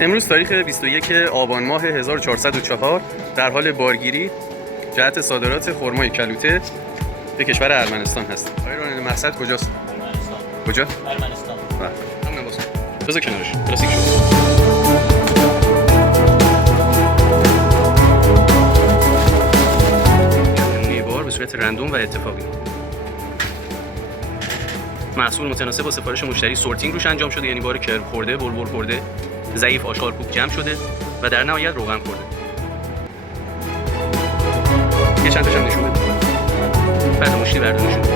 امروز تاریخ 21 آبان ماه 1404 در حال بارگیری جهت صادرات خرمای کلوته به کشور ارمنستان هست. آقای راننده مقصد کجاست؟ ارمنستان. کجا؟ ارمنستان. بله. همون واسه. بذار کنارش. کلاسیک شد. نمونه بار به صورت رندوم و اتفاقی. محصول متناسب با سفارش مشتری سورتینگ روش انجام شده، یعنی بار کرم خورده، بلبل خورده، ضعیف آشغال کوب جمع شده و در نهایت روغن خورده. یه چند تاشم نشون بده. بعد مشتی بردارشون.